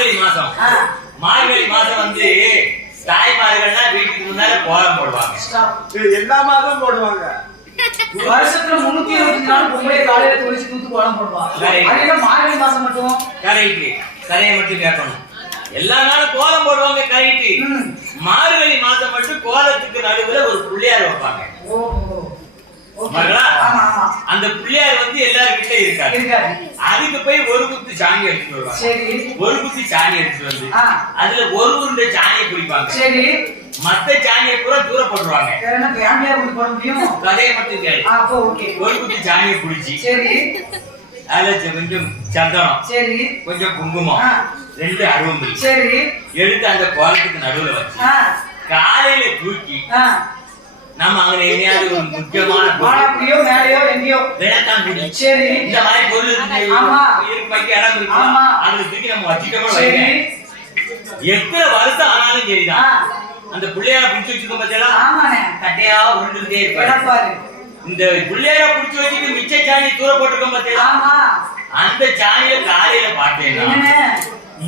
மார்கழி மாசம். ஆ, மார்கழி மாசம் வந்து தாய்மார்கள்னா வீட்டுக்கு முன்னால கோலம் போடுவாங்க. எல்லா மாதமும் போடுவாங்க. வருஷத்துல முன்னூத்தி இருபத்தி நாலு பொம்பளை காலையில தொழிச்சு தூத்து கோலம் போடுவாங்க. மார்கழி மாசம் மட்டும். கரைட்டு கரையை மட்டும் கேட்கணும். எல்லா நாளும் கோலம் போடுவாங்க கரைட்டு. மார்கழி மாசம் மட்டும் கோலத்துக்கு நடுவுல ஒரு புள்ளியார் வைப்பாங்க. அந்த புள்ளியார் வந்து எல்லார் வீட்டுல இருக்காரு. அதுக்கு போய் ஒரு குத்து சாணி எடுத்துட்டு வருவாங்க. சரி. ஒரு குத்தி சாணி எடுத்துட்டு வந்து. அதுல ஒரு உருண்டை சாணியை பிடிப்பாங்க சரி. மத்த சாணியை பூரா தூர போட்டுருவாங்க கதையை மட்டும் கேளு. ஆ, அப்போ ஓகே ஒரு குத்தி சாணியை பிடிச்சி சரி. அதுல கொஞ்சம் சந்தனம் சரி. கொஞ்சம் குங்குமம். ரெண்டு அருவம்பு சரி. எடுத்து அந்த கோலத்துக்கு நடுவுல வச்சு காலையில தூக்கி நம்ம அங்க எங்கேயாவது ஒரு முக்கியமான பொருள். வானப்புலியோ மேலையோ எங்கேயோ. விளக்காங்குடி சரி. இந்த மாதிரி பொருள் இருக்கு. ஆமா. இருக்கு வைக்க இடம் இருக்கு. ஆமா. அதுல தூக்கி நம்ம வச்சுட்டோம்னு சரி. எத்தனை வருஷம் ஆனாலும் சரிதான். அந்த பிள்ளையார புடிச்சு வச்சிருக்கோம் பார்த்தீங்களா ஆமாண்ணே. கட்டையா உருண்டுகிட்டே இருப்பாரு. இந்த பிள்ளையார புடிச்சு வச்சுட்டு மிச்ச சாணி தூர போட்டிருக்கோம் பார்த்தீங்களா ஆமா. அந்த சாணியில காலையில என்னண்ணே?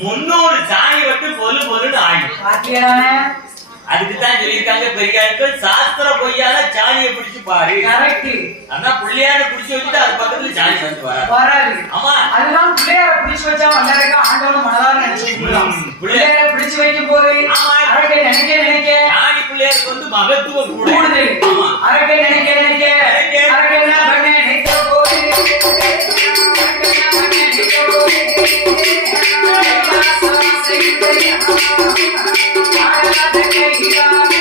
முன்னூறு சாணி வந்து பொல்லு பொல்லுன்னு ஆயிடும். பாத்தியாடானே அதுக்கு தான் சொல்லியிருக்காங்க பெரியார்கள் சாஸ்திர பொய்யால சாணியை பிடிச்சு பாரு. கரெக்ட் ஆனா பிள்ளையார பிடிச்சு வச்சுட்டு அது பக்கத்துல சாணி வந்து வராது ஆமா. அதுதான் பிள்ளையார பிடிச்சு வச்சா வந்தாருக்கா ஆண்டவன் மனதார நினைச்சு கும்பிடலாம் ம், பிள்ளையார பிடிச்சு வைக்கும் போது. அரட்டை நினைக்க நினைக்க. சாணி பிள்ளையாருக்கு வந்து மகத்துவம் கூட. கூடுது. அரட்டை நினைக்க நினைக்க. அரட்டை. அரட்டை என்ன பண்ண நினைக்க போது அரட்டை என்ன பண்ண நினைக்க போது Thank you.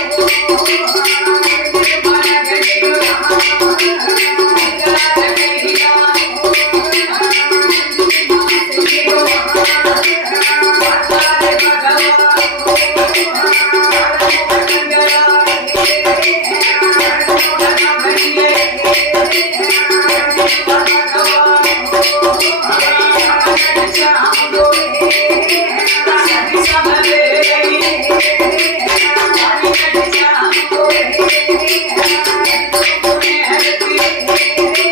வரம்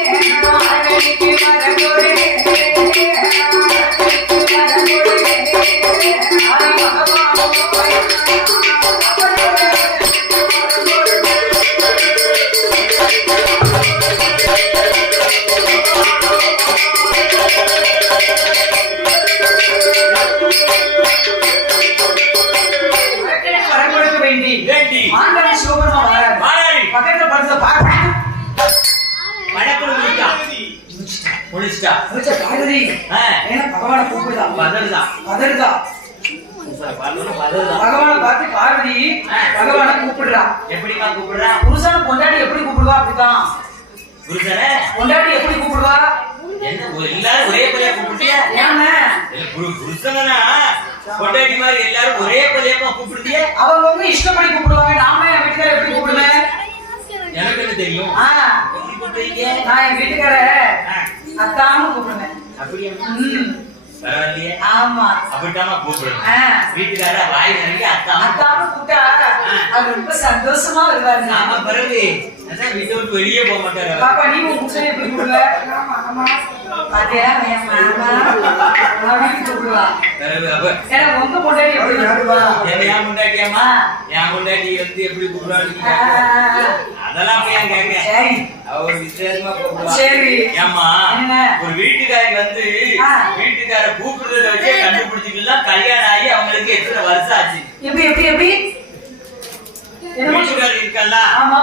எல்லாரும் ஒரே பள்ளியா கூப்பிட்டியா புருஷனா பொண்டாட்டி மாதிரி எல்லாரும் ஒரே பள்ளியமா கூப்பிடுதியே அவங்க வந்து இஷ்டப்படி கூப்பிடுவாங்க. நாம என் வீட்டுக்கார எப்படி கூப்பிடுவேன்? எனக்கு என்ன தெரியும்? நான் என் வீட்டுக்கார அத்தான்னு கூப்பிடுவேன். அப்படியா? ம், பரவாயில்லையே. ஆமா. அப்படித்தாம்மா கூப்பிடணும் ஆ, வீட்டுக்கார வாய் நிறைய அத்தான் அத்தான்னு கூப்பிட்டா அது ரொம்ப சந்தோஷமா வருவாரு. ஆமா பிறகு அதான் வீட்டை விட்டு வெளியே போக மாட்டாரு. பாப்பா நீ உங்க பொண்டாட்டி எப்படி கூப்பிடுவா? முண்டாட்டி அதெல்லாம் ஏன் கேட்க? ஒரு விசேஷமா வீட்டுக்காரி வந்து. வீட்டுக்கார கூப்பிடுறத வச்சே கண்டுபிடிச்சிக்கலாம் கல்யாணம் ஆகி அவங்களுக்கு எத்தனை வருஷம் ஆச்சு? எப்படி எப்படி எப்படி. வீட்டுக்காரி இருக்கல்ல? ஆமா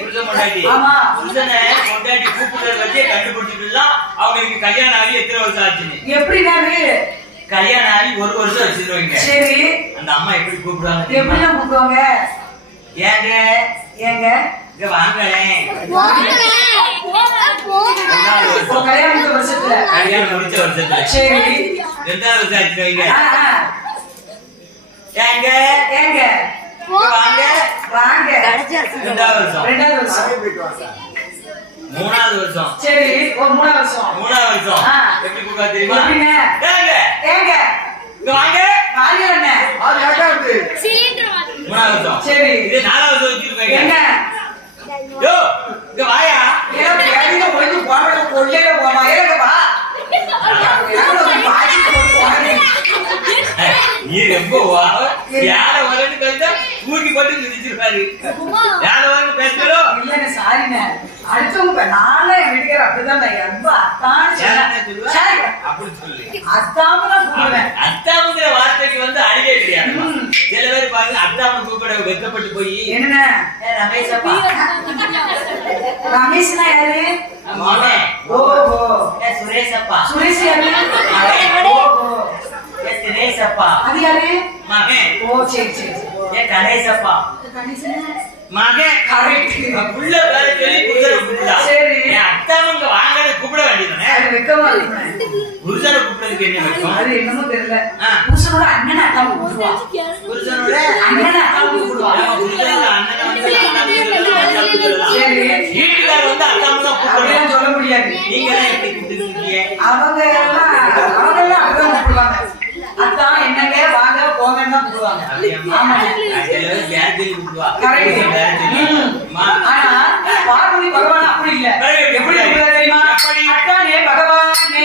புருஷன் பொண்டாட்டி. ஆமா. புருஷனை பொண்டாட்டி கூப்பிடுறத வச்சே கண்டுபிடிச்சிக்கலாம் அவங்களுக்கு கல்யாணம் ஆகி எத்தனை வருஷம் ஆச்சுன்னு எப்படி நானு கல்யாணம் ஆகி ஒரு வருஷம் வச்சிருவாங்க சரி. அந்த அம்மா எப்படி கூப்பிடுவாங்க? எப்படிலாம் கூப்பிடுவாங்க? ஏங்க. ஏங்க? இங்க வாங்களேன். கல்யாணம் வருஷத்துல. கல்யாணம் முடிச்ச வருஷத்துல. சரி. ரெண்டாவது வருஷம் ஆச்சு வைங்க ஆ, ஆ. ஏங்க. ஏங்க? வாங்க. வாங்க. ரெண்டாவது வருஷம். ரெண்டாவது வருஷம். சாமி போயிட்டு வாங்க. மூணாவது வருஷம். சரி ஒரு மூணாவது வருஷம். மூணாவது வருஷம். எப்படி கூப்பிடுவா தெரியுமா? ஏங்க. ஏங்க. இங்க வாங்க. காலியா என்ன அது ஏகாந்து மூணாவது வருஷம் சரி இது நாலாவது வருஷம் வச்சிருக்கீங்க என்ன யோ இங்க வாயா ஏன் பேடியில ஒளிஞ்சு போடுறது கொள்ளையில போமா ஏங்க வா ஏங்க வந்து பாய்ச்சி போட்டு போனேன் நீ ரொம்ப வா- யாரை வரேன்னு கேட்டா தூக்கி போட்டு மிதிச்சிருப்பாரு யாரை வரேன்னு பேசுறோம் இல்லைண்ணே, சாரிண்ணே. அடுத்தவங்க நான்லாம் என் வீட்டுக்காரர் அப்படிதான் நான் ரொம்ப அத்தான்னு யாரை சொல்லுவேன். சொல்லுவ? சரி, அப்படி சொல்லு அத்தான்னு தான் கூப்பிடுவேன். அத்தாமுங்கிற வார்த்தைக்கு வந்து அழிவே கிடையாது. சில பேர் பாருங்க அத்தாம கூப்பிட வெக்கப்பட்டு போய். என்னண்ணே? ஏ, ரமேஷப்பா. ரமேஷ்னா யாரு? ஓஹோ. ஏ சுரேஷப்பா. சுரேஷ் யாரு. ஓஹோ. ஏ தினேஷப்பா. அது யாரு? மகே ஓ சரி சரி. கணேசப்பா? மகே. புள்ள பேர சொல்லி புருஷனை கூப்பிடா சரி. என் அத்தாமங்க வாங்கறத கூப்பிட வேண்டியதானே. புருஷனை கூப்பிடுறதுக்கு என்ன வைக்கும்? அது என்னமோ தெரியல. புருஷனோட அண்ணனை அத்தாவை கூப்பிடுவா. புருஷனோட அண்ணனை அத்தாவை கூப்பிடுவா. புருஷனோட அண்ணனை வீட்டுக்காரர் வந்து அத்தாம தான் அப்படிலாம் சொல்ல முடியாது. நீங்க எல்லாம் எப்படி கூப்பிட்டுருக்கீங்க அவங்க எல்லாம் அவங்க எல்லாம் அப்படிதான் கூப்பிடுவாங்க. அத்தான் என்னங்க வாங்க போங்கன்னு தான் கூப்பிடுவாங்க ஆமாங்க கரெக்ட் ஆனா பார்வதி பகவான் அப்படி இல்ல எப்படி தெரியுமா? அத்தானே பகவானே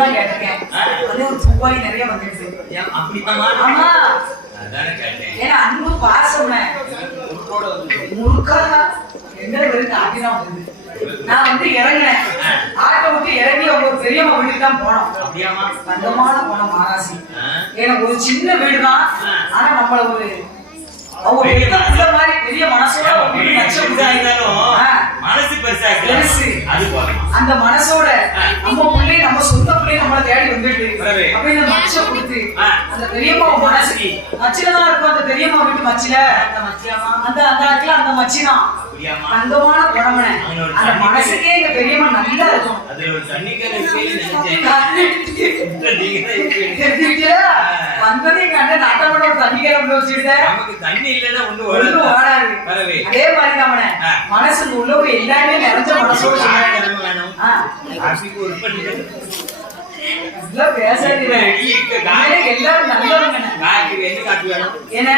தான் கேட்டிருக்கேன். வந்து ஒரு நிறைய அப்படியாமா ஆமா. ஏன்னா அன்பு பாசம் உருக்கோட வந்து முழுக்கா எங்க வெறும் காட்டி தான் வந்தது. நான் வந்து இறங்கினேன். ஆட்டோ விட்டு இறங்கி அவங்க ஒரு பெரியம்மா வீட்டுக்கு தான் போனோம். தங்கமான போனோம் மாராசி? எனக்கு ஒரு சின்ன வீடு தான். ஆனா நம்மள ஒரு அவங்க புள்ள மாதிரி பெரிய மனசோட லட்சம். மனசு பெருசா அந்த மனசோட. நம்ம நம்மள தேடி வந்துட்டு வரவே. அப்ப இந்த மச்ச கொடுத்து. ஆ. அந்த பெரியம்மா மனசு மச்சில தான் இருக்கும் அந்த பெரியம்மா வீட்டு மச்சில அந்த மச்சியாமா அந்த அந்த இடத்துல அந்த மச்சி தான் தங்கமான அந்த மனசுக்கே எங்க பெரியம்மா நல்லா இருக்கும். அதுல ஒரு தண்ணி கேன் இருக்குன்னு நினைச்சேன். நீங்க தான் இருக்கீங்க. தெரிஞ்சுக்கிட்டியா? வந்தது நாட்டமோட ஒரு தண்ணி கிளம்பி வச்சுக்கிட்டேன் நமக்கு தண்ணி இல்லைன்னா ஒண்ணு ஒண்ணும் ஓடாது. அதே மாதிரி நம்மன ஆ. மனசுல உள்ளவங்க எல்லாமே நிறைஞ்ச மனசோட வேணும் நல்லா பேசாதீங்க. எல்லாரும் நல்லவங்க ஏன்னா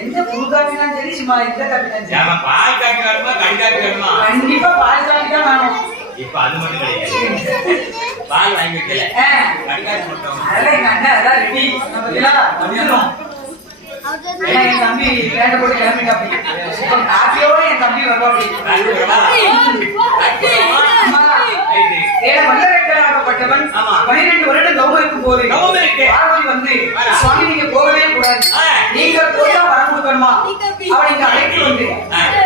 எந்த புது காப்பினாலும் சரி சும்மா எந்த காப்பினாலும் சரி. ஏமா பால் காப்பி வேணுமா கடி காப்பி வேணுமா கண்டிப்பா பால் காப்பி தான் வேணும் இப்ப அது மட்டும் கிடையாது. பால் வாங்கி வைக்கல. கடி காப்பி மட்டும் அதெல்லாம் எங்க அண்ணன் அதான் ரெடி நம்ம இதெல்லாம் என் தம்பி போட்டு இப்போ காப்பியோட என் தம்பி வருவாப்படி காப்பி வல்லரக்கனாகப்பட்டவன் ஆமா. பனிரெண்டு வருடம் தவம் இருக்கும் போது தவம் இருக்கு. பார்வதி வந்து. சுவாமி நீங்க போகவே கூடாது. நீங்க போய் தான் வரம் கொடுக்கணுமா இங்க அழைத்து வந்து.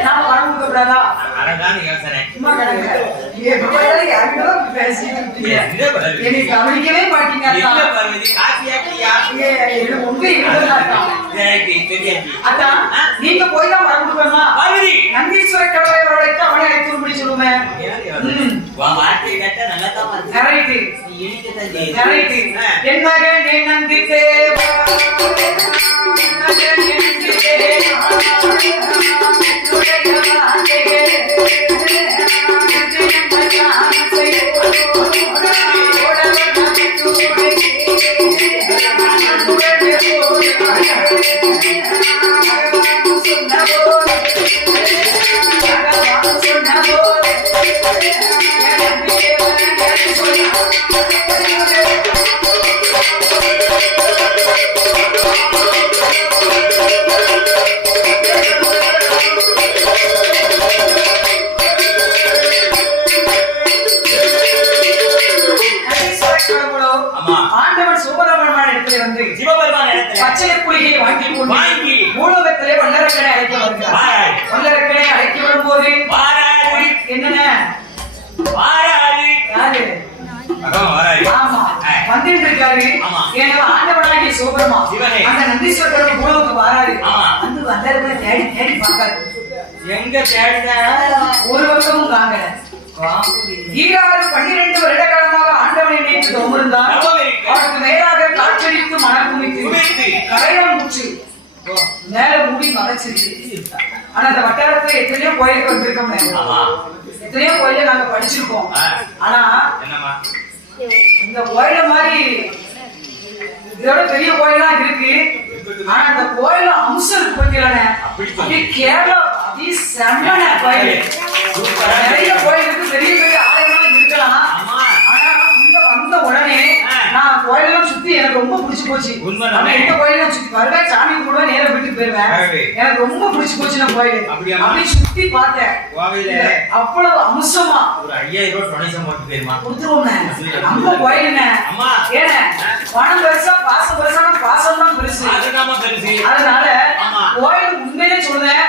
நாம வரம் கொடுக்க கூடாதா அழகான யோசனை. கவனிக்கவே நீங்க போய் தான் வர பார்வதி, நந்தீஸ்வர கடவுளை அழைத்து அவனை அழைத்து வரும்படி சொல்லுவேன் யாரு அவரு? ம். இருக்காரு. ஏன்னா ஆண்டவனாகிய. அந்த நந்தீஸ்வரர் தேடி தேடி பார்க்காரு எங்க தேடுனா? ஒரு பக்கமும் காங்க ஈராறு பன்னிரண்டு வருட காலமாக ஆண்டவனை நினைத்து தோமிருந்தார். அவருக்கு மேலாக காற்றடித்து மனம் குமித்து மேல மூடி மறைச்சிருக்கு. ஆனா அந்த வட்டாரத்துல எத்தனையோ கோயிலுக்கு வந்திருக்கோம். ஆமா. எத்தனையோ கோயில நாங்க படிச்சிருக்கோம். ஆனா இந்த கோயில மாதிரி இதோட பெரிய கோயிலா இருக்கு ஆனா அந்த கோயில அம்சம் இருக்கு. அப்படியே கேரளா அப்படியே செம்மன கோயில் நிறைய கோயில் இருக்கு பெரிய பெரிய ஆலயம்லாம் இருக்கலாம் ஆமா. ஆனா உள்ள வந்த உடனே. நான் கோயிலெல்லாம் சுத்தி எனக்கு ரொம்ப பிடிச்சு போச்சு? ஆனா எந்த கோயிலும் சுத்தி வருவேன் சாமி கும்பிடுவேன் நேரா வீட்டுக்கு போயிருவேன். எனக்கு ரொம்ப பிடிச்சு போச்சு நான் கோயில்? சுத்தி பார்த்தேன். அவ்வளவு அம்சமா. ஒரு ஐயாயிரம் ரூபாய் டொனேஷன் போட்டு போயிருமா? நம்ம அம்மா. ஏண்ணே பணம் பெருசா பாசம் பெருசா பாசம் தான் பெருசு பெருசு. அதனால. கோயில் உண்மையிலே சொல்றேன்.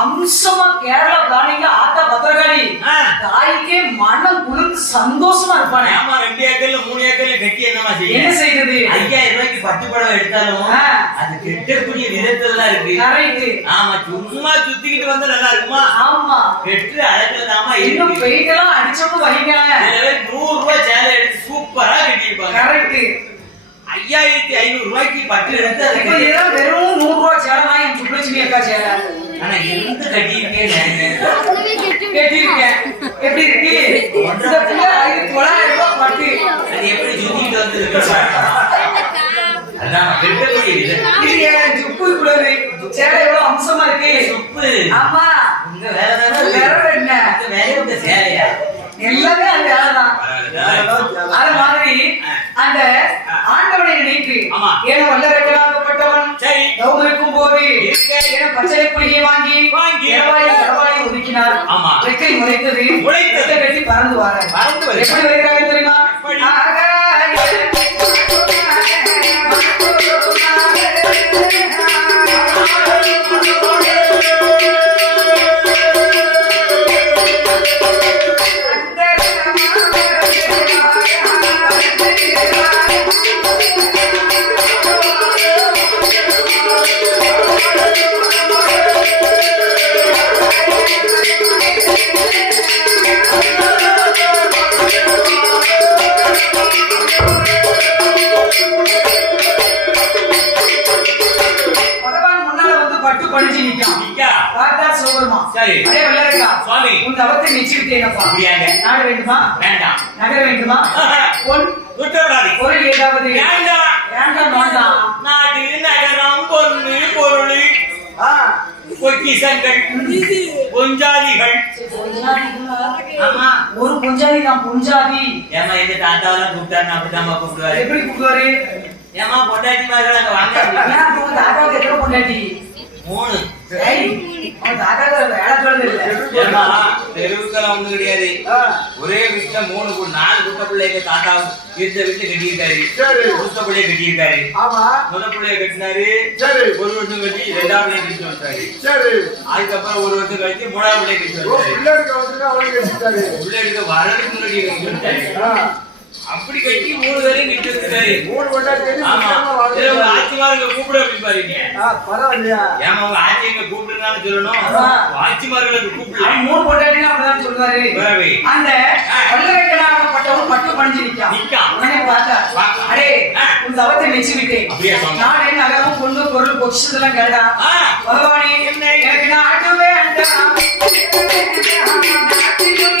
அம்சமா கேரளா பிராணிங்க ஆத்தா பத்திரகாளி. தாய்க்கே மனம் குளிர்ந்து சந்தோஷமா இருப்பானே. ஏமா ரெண்டு ஏக்கர்ல மூணு ஏக்கர்ல கட்டி என்னமா என்ன செய்ய செய்யுது ஐயாயிரம் ரூபாய்க்கு பட்டு படம் எடுத்தாலும். அது கெட்டக்கூடிய தான் இருக்கு. கரெக்ட் ஆமா சும்மா சுத்திக்கிட்டு வந்தா நல்லா இருக்குமா? ஆமா. கெட்டு அழகுதாமா இன்னும் பெயிண்ட் எல்லாம் அடிச்சோம்னு வைங்க நூறு ரூபாய் சேலை எடுத்து சூப்பரா கட்டியிருப்பாங்க. கரெக்ட் ஐயாயிரத்தி ஐநூறு ரூபாய்க்கு பட்டு எடுத்து வெறும் நூறு ரூபாய் சேலை தான் என் சுப்லட்சுமி அக்கா சேலை ஆனா இருந்து கட்டியிருக்கேன் கேட்டிருக்கேன். எப்படி இருக்கு? தொள்ளாயிரம் ரூபாய் பட்டு. அது எப்படி சுத்திட்டு வந்து அம்சமா இருக்கு? ஆமா. உங்க வேற வேற என்ன? அந்த வேலையை விட்ட சேலையா? எல்லாமே அந்த வேலைதான் அது மாதிரி அந்த ஆண்டவனை நினைத்து ஆமா. ஏன வல்லரக்கலாகப்பட்டவன் சரி இருக்கும் போது இருக்க. ஏன பச்சை புலியை வாங்கி வாங்கி. இரவாயை கடவாயை ஒதுக்கினார் ஆமா. ரெக்கை முளைத்தது முளைத்தது. கட்டி பறந்து வார. எப்படி வருகிறாங்க தெரியுமா பொக்கிசங்கள் பொஞ்சாதிகள். ஒரு பொஞ்சாதி நான் பொஞ்சாதி. ஏமா எங்க தாத்தாவெல்லாம் கூப்பிட்டாருன்னு அப்படிதாம்மா கூப்பிடுவாரு? எப்படி கூப்பிடுவாரு? ஏமா பொண்டாட்டி மாதிரி அங்க வாங்க. ஏன் அப்ப உங்க தாத்தாவுக்கு எத்தனை பொண்டாட்டி? மூணு. தெருவுக்கெல்லாம் ஒண்ணும் கிடையாது. ஒரே வீட்டுல மூணு நாலு குட்ட பிள்ளைங்க தாத்தா இருந்த வீட்டுல கட்டியிருக்காரு குத்த பிள்ளைய கட்டியிருக்காரு ஆமா. முத பிள்ளைய கட்டினாரு. சரி. ஒரு வருஷம் கட்டி ரெண்டாவது பிள்ளைய கட்டி வந்தாரு அதுக்கப்புறம் ஒரு வருஷம் கழிச்சு மூணாவது பிள்ளைய கட்டி வந்தாரு வரதுக்கு முன்னாடி வந்தாரு ஆ, அப்படி கட்டி மூணு பேரையும் கட்டி வச்சிருக்காரு மூணு உங்க ஆட்சிமாருங்க கூப்பிட அப்படி பாருங்க பரவாயில்லையா ஏமா உங்க ஆட்சி எங்க கூப்பிடுறான்னு சொல்லணும். ஆட்சிமார்களுக்கு கூப்பிடல அவன் மூணு பொண்டாட்டினா அப்படிதான். பிறவி. அந்த பல்கலைக்கழகப்பட்டவன் பட்டு பணிஞ்சு நிக்கான். நிக்கான். உடனே பார்த்தா. அடே. உன் தவத்தை மெச்சி விட்டேன். நானே நகரம், பொண்ணு, பொருள், பொக்கிஷத்தெல்லாம் கேட்டா. பகவானே, எனக்கு நாட்டு வேண்டாம். நாட்டிலும்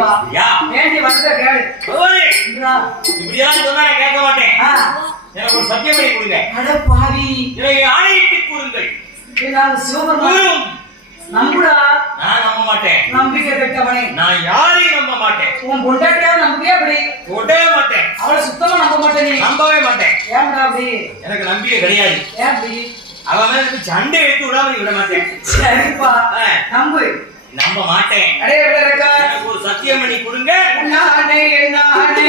யா. வேண்டி வந்த கேளு. இப்படியெல்லாம் சொன்னா நான் கேட்க மாட்டேன். எனக்கு ஒரு சத்தியம் பண்ணி கொடுங்க. அட பாவி. எனக்கு ஆணையிட்டு கூறுங்கள். நான் சிவபெருமான் நம்புடா. நான் நம்ப மாட்டேன். நம்பிக்கை பெற்றவனே. நான் யாரையும் நம்ப மாட்டேன். உன் பொண்டாட்டியா நம்பிக்கையா அப்படி. தொடவே மாட்டேன். அவளை சுத்தமா நம்ப மாட்டேனே நம்பவே மாட்டேன். ஏன்டா அப்படி? எனக்கு நம்பிக்கை கிடையாது. ஏன் அப்படி? அவன் சண்டை எடுத்து விடாம விட மாட்டேன். சரிப்பா. நம்பு. நம்ப மாட்டேன். ஒரு சத்தியம் பண்ணி கொடுங்க. நானே நானே.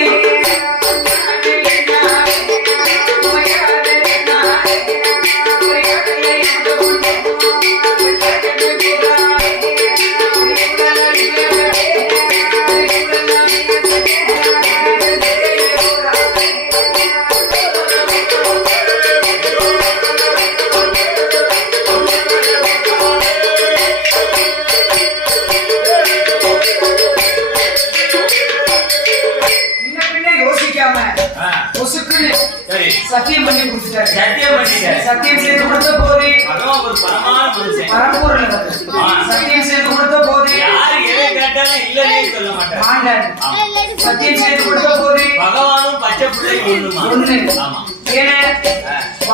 ஒண்ணு ஆமா. ஏன்னா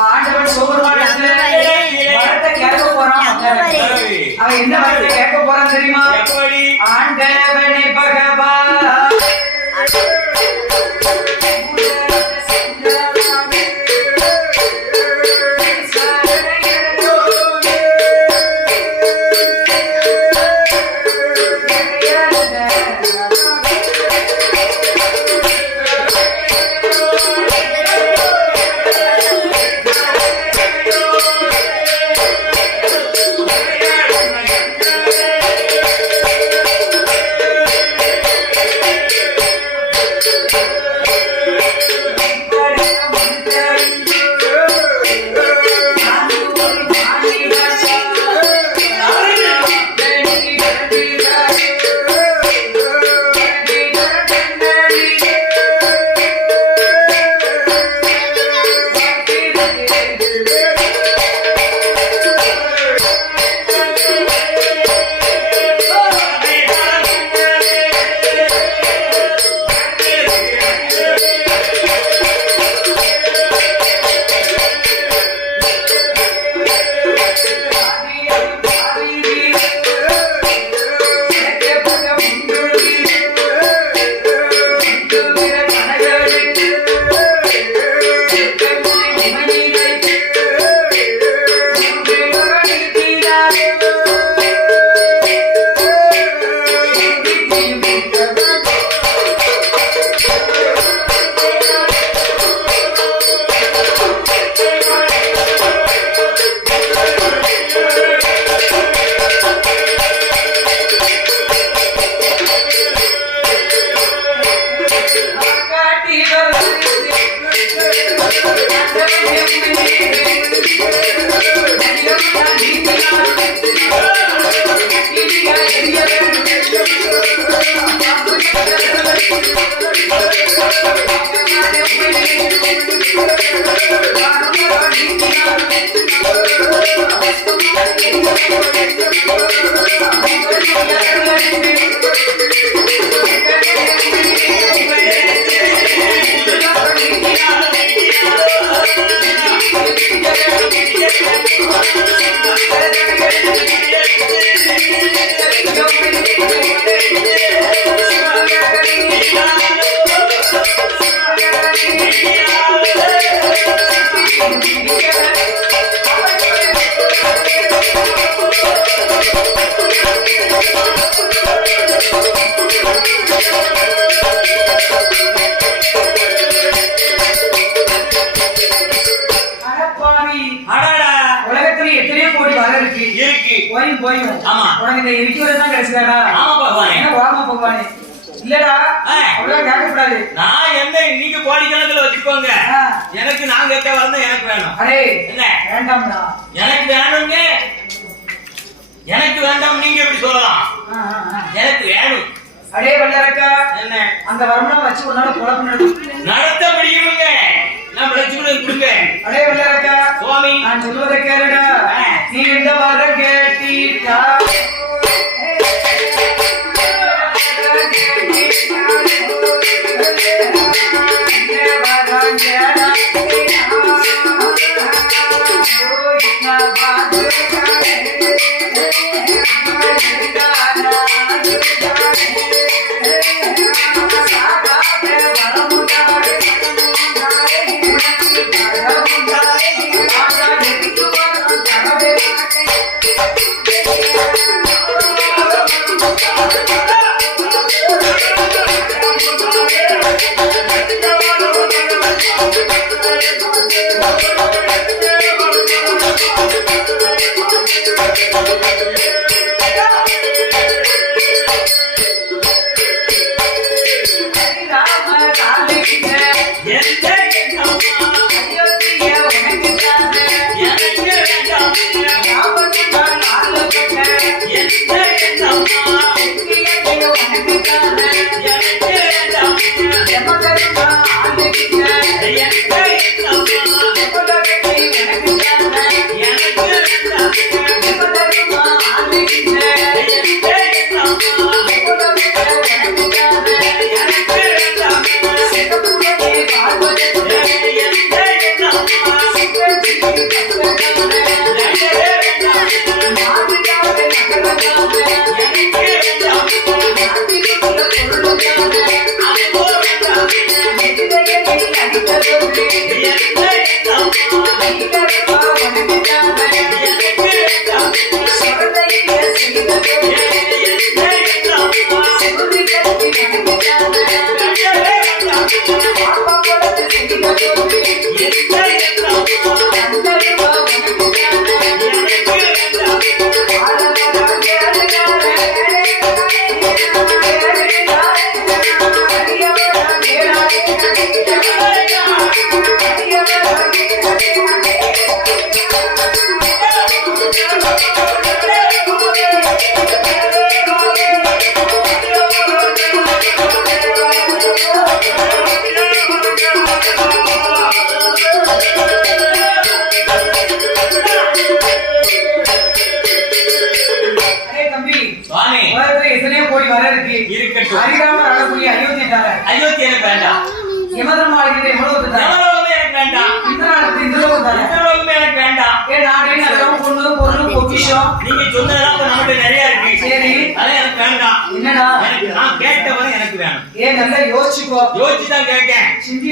ஆண்டவன் சோபர்மான வரத்தை கேட்க போறான். அவன் என்ன வரத்தை கேட்க போறான் தெரியுமா? ஆண்டவனே பகவா வேண்டாம்டா எனக்கு வேணுங்க எனக்கு வேண்டாம் நீங்க எப்படி சொல்லலாம். எனக்கு வேணும் அடே வல்லரக்கா என்ன அந்த வரம்லாம் வச்சு உன்னால குழப்பம் நடக்கும் நடத்த முடியுமுங்க நான் விளைச்சுக்கிட்டு கொடுங்க அடே வல்லரக்கா சுவாமி நான் சொல்வதை கேளுடா. நீ இந்த வரம் கேட்டீட்டா எந்த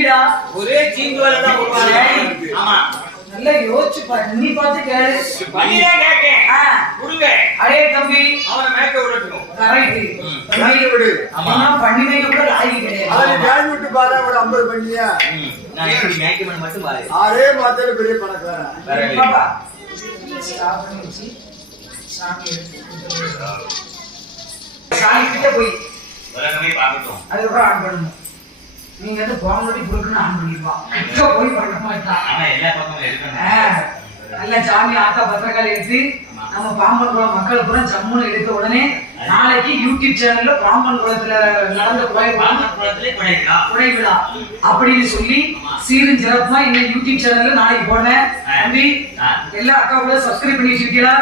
சிந்திடா ஒரே தான் ஆமா. நல்லா யோசிச்சு பாரு நீ பார்த்து கேளு ஆ, கொடுங்க அடே தம்பி. அவனை மேய்க்க விடட்டும் கரெக்ட். பண்ணி விடு. ஆமா. ஆமா பண்ணிமைக்கு கூட லாயக்கு கிடையாது. அதை ஜாயின் விட்டு பாரு ஒரு ஐம்பது பண்ணியா? ம். நான் எப்படி மேய்க்கமன் மட்டும் பாரு. ஆறே மாதத்துல பெரிய பணக்காரன். வேற வழி. பாப்பா. ஸ்டாப் பண்ணி வச்சு சாமி எடுத்து சாமி கிட்ட போய். பார்க்கட்டும். அதுக்கப்புறம் ஆன் பண்ணணும். நீங்க வந்து பாம்படி கொடுக்கணும் ஆன் பண்ணிப்பா கிட்ட போய் பண்ண மாட்டான் நல்ல சாமி ஆத்தா பத்திரக்காளி எடுத்து நம்ம பாம்பன் குளம் மக்கள் பூரா ஜம்முன்னு எடுத்த உடனே நாளைக்கு யூடியூப் சேனல்ல பாம்பன் குளத்துல நடந்த கொடை விழா. அப்படின்னு சொல்லி சீரும் சிறப்புமா இந்த யூடியூப் சேனல்ல நாளைக்கு போடுறேன். தம்பி. எல்லா அக்கா கூட சப்ஸ்கிரைப் பண்ணி வச்சிருக்கீங்களா?